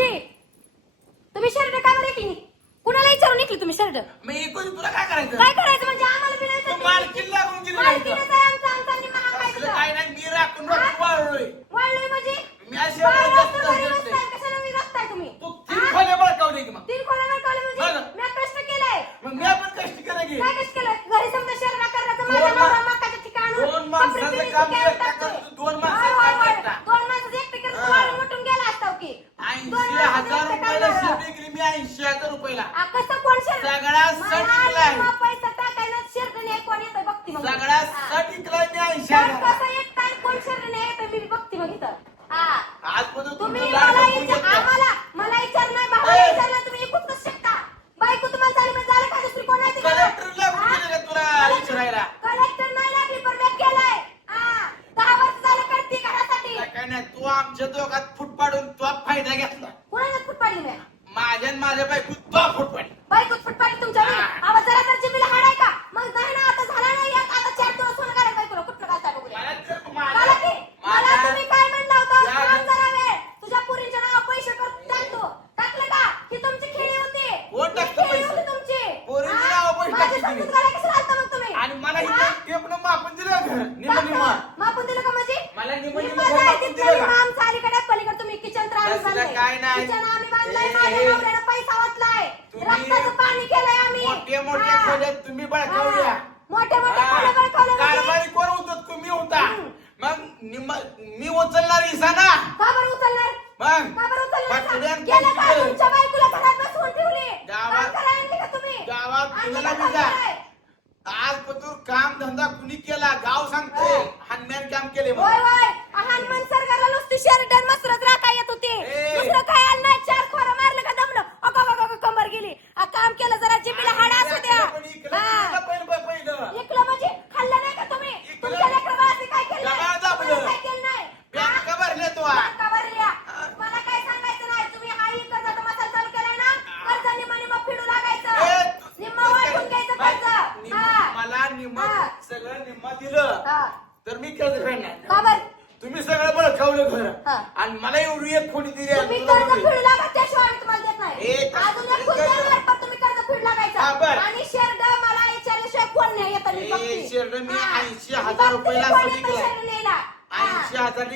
म्हणजे तुम्ही शर्ट का बरं ऐकली कुणाला विचारून ऐकली तुम्ही शर्ट? मी एकूण तुला काय करायचं? काय करायचं म्हणजे आम्हाला बी नाही तू तर- मालकीला लागून गेली मालकीनंच आहे आमचं, आमचं आणि मला काय असलं तुझं? काय नाही मी राखून राखून वाळलोय. म्हणजे? मी अशी काय घरी करते. बसताय? कशाला मी बसताय तुम्ही तू हा? तीन खोल्या बळकावू दे की मग तीन कोणाला कळलं हो म्हणजे ना. मी कष्ट केलंय मग मी आपण कष्ट केलं की काय कष्ट केलं घरी समजा शर्ट करायचं दोन माझा मा- नवरा मकाच्या ठिकाणी दोन माणसाचं काम एकटा करतो, दोन माणसाचं काम एकटा. दोन माणसाचं एकटं केलं तर हा. वाळून उठून गेला असता की ऐंशी दोन माणसाचं हजार एकटं रुपयाला करणारं. शर्ट विकली मी ऐंशी हजार रुपयाला आ, कसं कोण शर्ट सगळा सट. आलेला पैसा टाकायला शर्ट नाही कोण येतं बघती मग. सगळा. सट विकलाय मी ऐंशी कसं एकटा आणि कोण येतं मी बघती मग इथं. हा. आजपर्यंत तुम्ही तुमचं मला विचार आम्हाला मला विचार नाही भावाला ए! विचार नाही तुम्ही ऐकूच नसू शकता. बायको तुम्हाला झाली म्हणजे झालं का? दुसरी कोण आहे. कलेक्टरला हा? का तुला विचारायला कलेक्टर नाही लागली पण मी केलाय हा. दहा वर्ष झालं करते घरासाठी. काय नाही तू आमच्या दोघात फूट पाडून तो फायदा घेतला कोणाला फुट पाडली मी माझ्या आणि माझ्या बायको तो फूट पाडी बायको फुट पाडली तुमच्या हा. आवाज जरा तर जिबीला हाड आहे का मग नाही ना आता झाला नाही एक आता चार दिवस सोनं करायला बायकोला कुठलं घालता बघूया मला तर- मला माझ्या- की मला माझ्या- तुम्ही काय म्हणलं होतं या- थांब जरा वेळ तुझ्या पुरीच्या नावावर पैसे करून टाकतो टाकलं का ही तुमची खेळी होती कोण ही टाकतं खेळी पैसे? होती तुमची पोरीच्या हा? नावावर पैसे माझी टाकते तुम्ही. समजूत करायला कशाला आलता मग तुम्ही आणि मला हा? इथं टेपनं मापून दिलं घर निम टाकलं. निम मापून दिलं का म्हणजे मला निम्म- निम्म निम्म घर जायचं मापून तरी दिलं का? आमचं अलीकडे पलीकडे तुम्ही किचन तर आम्ही तसलं बांधलंय. काय नाही. किचन आम्ही बांधलंय ए, माझ्या ए. नवऱ्यानं पैसा वाचलाय तुम्ही रक्ताचं पाणी केलंय आम्ही मोठे मोठे हा. खोल्यात तुम्ही बळकावल्या हा. मोठे मोठे खोले बळकावले म्हणजे? कारवाई कोण होतो तुम्ही होता हम्म. मग निम्म मी उचलणार इसा ना का बरं उचलणार मग का बरं उचलणार फटड्यान असा? केलं का केलं. तुमच्या बायकोला घरात बसवून ठेवली गावात- काम करायला आणली का तुम्ही गावात आणली कुणाला का बी जा. काय? आज पतूर काम धंदा कुणी केला गाव सांगतोय हा. हनम्यान काम केले होय हनुमान सरकारला नुसती शर्ट आणि मसरत राखा येत होते ए. दुसरं काय आलं नाही चार खोरा मारलं का दमलं अगं अगं अगं कंबर गेली आ, काम केलं जरा जिबीला हाड असू द्या पण इकडं- हा. इकडं पहिलं- पहिलं- पहिलं. इकलं म्हणजे खाल्लं नाही का तुम्ही इकलं. तुमच्या लेकराबाळांनी काय केलं जगाला नाही? दाबलं. तुम्हाला काय केलं नाही बँक हा? का भरले तो आ? बँका भरल्या. मला काय सांगायचं नाही तुम्ही हा ही कर्जाचा मसाला चालू केलाय ना कर्ज निम्म निम्म फिडू ए, लागायचं तू- निम्म वाटून घ्यायचं कर्ज निम्म- हा. मला निम्म हा. सगळं निम्म दिलं हा. तर मी कर्ज फेडणार का बरं? तुम्ही सगळं बळकावलं घर हा. आणि मला एवढी एक खोली दिली आणि तुम्ही तुला कर्ज बोलली. फिडू लागा त्याशिवाय आम्ही तुम्हाला देत नाही ए, कसं अजून एक कर्ज? खुर्ची देणार, पण तुम्ही कर्ज फिड हा, लागायचं बरं. आणि शेरड मला विचारल्याशिवाय कोण नाही येत मी ए, बघते. शेरडं मी हा. 80 मी हजार बघते रुपयाला कोण असं येतं विकलंय. शेरडं न्यायला. हा. ऐंशी हजार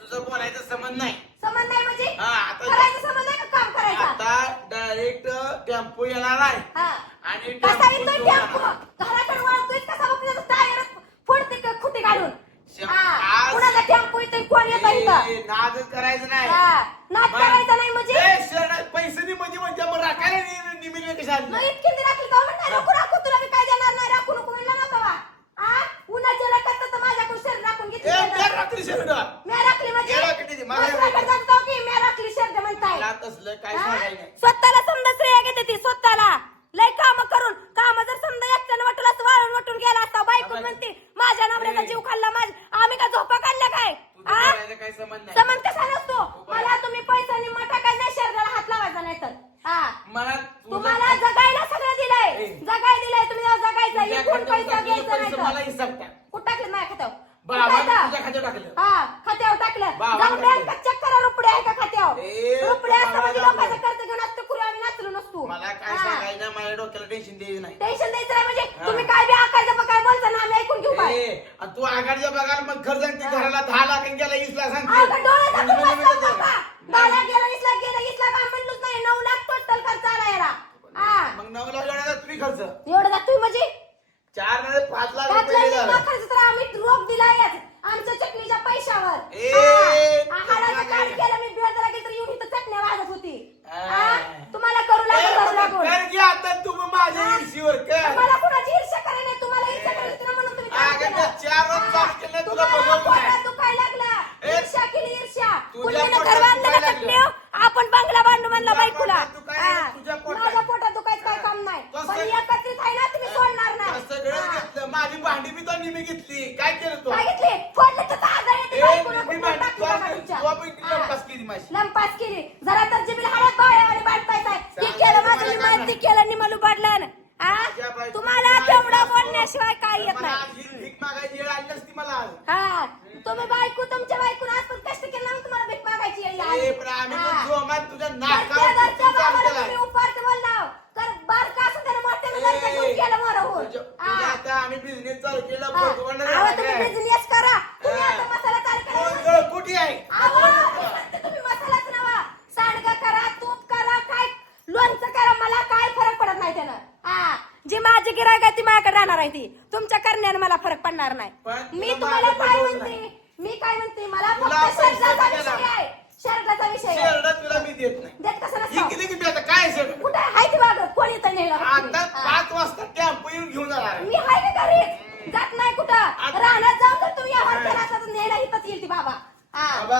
तुझं बोलायचं संबंध नाही संबंध म्हणजे हा, आता- करायचं संबंध आहे का काम करायचा आता डायरेक्ट टेम्पो येणार आहे हा. आणि कसा येतोय टेम्पो येणार. घराकडे वळतोय कसा बघ त्याचं टायर फोडते का खुटी घालून शं- हा. आज- कुणाचा टेम्पो येतोय कोण येतं इथं ए, नादच करायचं नाही हा. नाद मग- करायचा नाही म्हणजे ए, शेरडं, पैसे नाही म्हणजे म्हणजे मग राखायला नि- निमित्त कशाला? मग इतकी ती राखली का म्हणणार नको राखू तुला मी काय देणार नाही राखू नको म्हणलं नव्हतं वा आ उन्हाच्या रकात तर माझ्याकडून शरीर राखून ए, घेतली त्या रात्री शेरडं. मी राखली म्हणजे ए, राखली ती, मला दुसऱ्याकडे जातो की मी राखली शर्ट म्हणताय मला तसलं काय हा? सांगायचं नाही. स्वतःला समजा श्रेय घेते ती स्वतःला लय काम करून काम जर समजा एकट्यानं वाटलं असतं वाळून वाटून गेला असता बायको. म्हणते माझ्या नवऱ्याचा. जीव खाल्ला माझ आम्ही का झोपा काढल्या काय तुझं? बोलायचं नाही समज कसा नसतो मला तुम्ही पैसा निम्मा टाकायचा नाही शरीराला हात लावायचा नाही तर हा मला तुझं- तुम्हाला जगायला सगळं दिलंय ए. जगाय दिलंय तुम्ही जाऊ जगायचं तुझ्या इकडून खात्यावर पैसा टाकलेले घ्यायचा नाही पैसे तर मला हिसाब टाक. कुठं टाकलं माझ्या खात्यावर बाबाने कुठं आहे तुझ्या का? खात्यावर टाकलं हा खात्यावर टाकलं बाबाने जाऊन टाकलं. बँकेत चेक करा रुपये आहे का खात्यावर ए, रुपये असतं म्हणजे बाबा लोकांचं टाकलं. कर्ज घेऊन असतं कुरी आम्ही नाचलो नसतो मला काय हा. सांगायचं माझ्या डोक्याला टेन्शन द्यायचं नाही टेन्शन द्यायचं नाही म्हणजे हा. तुम्ही काय बी आकायचं पण काय बोलता ना आम्ही ऐकून घेऊ काय ए, आणि तू आघाडीच्या बघायला मग घर सांगते घराला दहा लाख आणि गेला वीस लाख सांगते अगं डोळे आणि झाकून म्हणजे बसला मी बाबा. देतो. दहा लाख गेला वीस लाख गेला वीस लाख आम्ही म्हणलोच नाही नऊ लाख टोटल खर्च आला याला हा मग नऊ तुम्ही खर्च? एवढं का तुम्ही म्हणजे? चार नाही पाच लाख रुपये मी बघितली काय केलं तो? काय घेतले? लंपास केली माझी. लंपास केली. जरा तर केलं तुम्हाला केलं मला तुम्हाला बोलण्याशिवाय काय येत मला नाही. आज ही भीक मागायची वेळ मला आज. हा तुम्ही बायको तुमच्या बायकोनं आज पण कष्ट केलं ना तुम्हाला भीक मागायची ए, तुझ्या नाकावर भगवान तुम्ही business करा. तुम्ही. आता मसाला चालू करा. कोण गं? कुठे आहे अहो, मी म्हणते तुम्ही मसालाच नवा. सांडगं करा, तूप करा, काय लोणचं करा मला काय फरक पडत नाही त्यानं हा जी माझी गिरायक आहे ती माझ्याकडे राहणार आहे ती तुमच्या करण्याने मला फरक पडणार नाही पण मी तुला तुम्हाला काय पटवत म्हणते मी काय म्हणते मला तुला फक्त पैसे शर्टाचा द्यायला. विषय आहे शर्टाचा विषय आहे शेरडा तुला मी देत नाही देत कसं ही नसतं किती किती आता काय शेरड कुठे आहे ती वागत कोण येतं नेलं बघ तुम्ही? आता हा. पाच वाजता टॅम्पो येऊन घेऊन जाणार आहे. मी आहे का घरी जात नाही कुठं आता- राहण्यात जाऊन तर तुम्ही या हा. हॉटेलात आता नेला इथंच येईल ती बाबा हा बाबा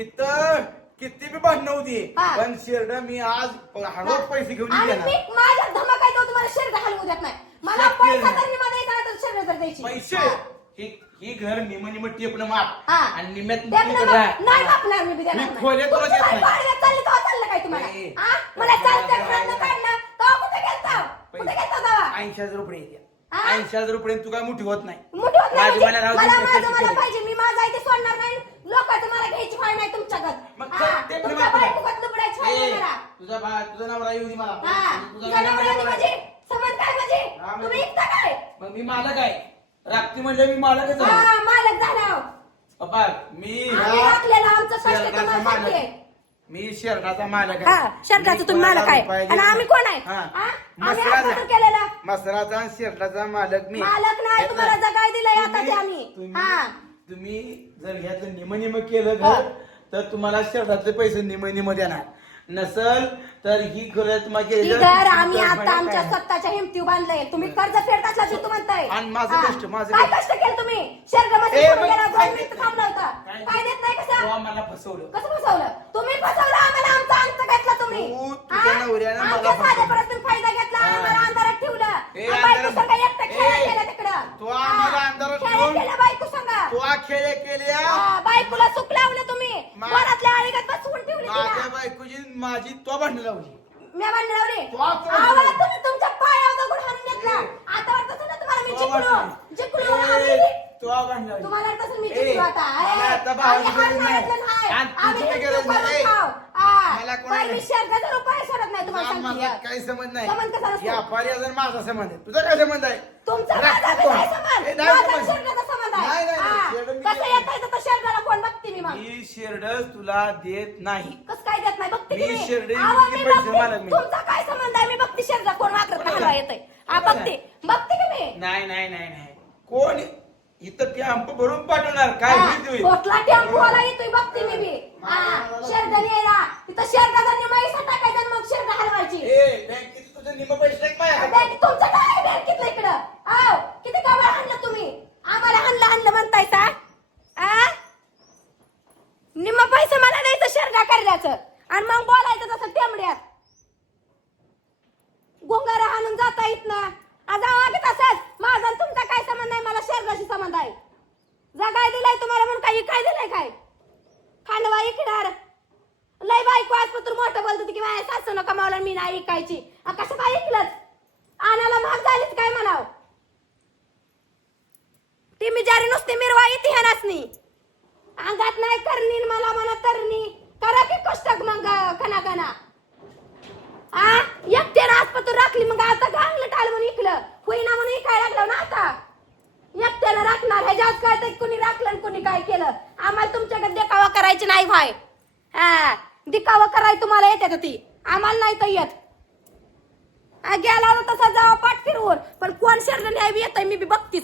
हा. किती बी भांडणं होती हा. पण शेरड मी आज हळूच पैसे घेऊन आणि मी माझ्या धमक आहे तो तुम्हाला शरीर हलवू देत नाही मला शक्य पैसा नाही. तर निमा द्यायचा नाही तर शरीर तर द्यायची पैसे हा. ही ही घर निम निम टेपणं माप हा. आणि निम्यात देत मी नाही इकडं बाप. नाही राह. बापणार मी बी देणार मी नाही. खोल्या तुला तुमचं देत काय नाही. पाळण्यात चाललं तेव्हा चाललं काय तुम्हाला ए, हा? मला चालतं पैसे- घरातनं काढणं तेव्हा कुठे गेलता कुठे गेलता तेव्हा ऐंशी हजार रुपये. हा? ऐंशी हजार रुपये तू काय मोठी होत नाही मोठी होत नाही माझी म्हणजे मला राहू दे, मला मी माझं पैसे मला केले. पाहिजे मी माझं आहे ते सोडणार नाही लोकांचं मला घ्यायची फाळ नाही तुमच्याकडं? मग हा, ते पण तुमच्या मात्र. बायकोकडनं लुबडायची फाळ नाही ए, मला तुझा बा तुझा नवरा येऊ दे मला. हा, तुझा तुझा नवरा नवरा मला- म्हणजे? समज काय म्हणजे? हा, म्हणजे- तुम्ही इकता काय? मग मी मालक आहे. रात्री म्हणलं मी मालकच आहे. हा मालक झाला बाबा मी आम्ही ह्या राखलेलं आमचं कष्ट शर्टाचा तुम्हाला मालक. आहे. मी शर्टाचा मालक हा आहे तुम्ही मालक आहे. आणि आम्ही. कोण आहे? हा. आम्ही मसराचा- आत्महत्या केलेला. मसराचा आणि मालक मी. मालक नाही तुम्हाला जगाय दिलंय आता ते आम्ही. हा. तुम्ही जर ह्याचं निम निम केलं. घर तर तुम्हाला शर्टाचे पैसे निम निम देणार. नसल तर ही घर ही घर आम्ही आता आमच्या? स्वतःच्या हिमतीव बांधलंय. तुम्ही कर्ज फेडताच ना तू म्हणताय. आणि माझं हा. कष्ट, माझं काय कष्ट. केलं तुम्ही? ए, गेला? काय दोन मिनिटं थांबला होता. काय- काय देत नाही कसं? मला फसवलं. कसं फसवलं? तुम्ही फसवलं आम्हाला आमचा अंत घेतला तुम्ही. तू तुझ्या हा? नवऱ्यानं मला आमच्या फसवलं. साधेपणात तुम्ही फायदा घेतला हा. आम्हाला अंधारात ठेवलं ए, आ, बायको अंधारात- संग एकटं खेळ ए, केलं तिकडं तू आम्हाला हा. अंधारात खेळ ठेवून- केलं बायको संग तू आ खेळ केल्या हा, बायकोला चूक लावलं तुम्ही मा- घरातल्या आळीगत बसवून ठेवली माझ्या तिला बायकोची माझी तो भांडण लावली मी भांडण लावली तू आज चोर आवाज झाली. तुम्ही तुमच्या पायावर दगड हाणून घेतला आता वाटतं ना तुम्हाला मी तो जिंकलो. जिंकलो भांडण लावली. तुम्हाला वाटत असेल मी ए, जिंकलो आता मला ए, आता भावाची आम्ही हार गरज नाही. मागितलं नाही. आणि तुझी आम्ही काही हिंदू गरज नाही. करून ए, खाऊ. मला कोणाला- पण मी शर्टाचा रुपये सोडत नाही तुम्हाला तुझा सांगते माझा काही संबंध नाही संबंध कसा नसतो? या पर्याय माझा संबंध आहे तुझा काय संबंध आहे तुमचा राग माझा बी नको. नाही संबंध. ए, नाही माझा संबंध. शर्टाचा संबंध आहे. नाही, नाही, नाही. शेरडं मी कसं येत आहे तर शर्टाला कोण बघते मी मग? मी शेरड तुला देत नाही. कसं काय देत नाही? बघते की मी मी. शिर्डी आवा, इतकी मी पैसे बघते. मालक मी. तुमचा काय संबंध आहे? मी बघते शेरला कोण कोणाला? हलवा येतोय. हा? बघते. बघते की मी? नाही नाही नाही नाही. कोण? इथं टॅम्प भरून पाठवणार. काय होईल? ते होईल. कोटला येतोय? बघते मी बी हा. शेरडा न्यायला. तिथं शेरडाचा निमाईसा टाकायचा आणि मग शेरडा हलवायची ए बँकेत तुझं निम पैसे नाही माझ्या हातात. बँक तुमचं काय आहे बँकेतलं इकडं आव किती गावळ आणलं तुम्ही आम्हाला आणलं आणलं म्हणताय सा आ निम्मा पैसे मला द्यायचं शेरडा करण्याचं आणि मग बोलायचं तसं टेंबड्यात गोंगारा आणून जाता येत ना तसंच माझा तुमचा काय संबंध नाही मला शेरदाशी संबंध आहे. जगाय दिलाय तुम्हाला म्हणून काही काय दिलंय काय? खांडवा इकणार. लय बायको आज पत्र मोठं बोलत होती की माझ्या सासू नका मावला मी नाही ऐकायची. कसं काय ऐकलंच आणायला महाग झालीच काय म्हणाव? ती मी जारी नुसती मिरवा येते ह्या नाचनी अंगात नाही करणी मला म्हणा तरणी. करा की कुष्टक मग कणा कणा. आ एकट्यानं आसपत्र राखली मग आता काय? टाळ म्हणून इकलं. होईना म्हणून इकाय लागलं ना आता. एकट्यानं राखणार ह्याच्यावर काय तर कोणी राखलं कुणी काय केलं. आम्हाला तुमच्याकडे देखावा करायची नाही भाय हा दिखावा कराय तुम्हाला येते ती. आम्हाला नाही तर येत. गेला ना तसा जावा पाठ फिरवून. पण कोण शरण न्याय येत मी बी बघतीच.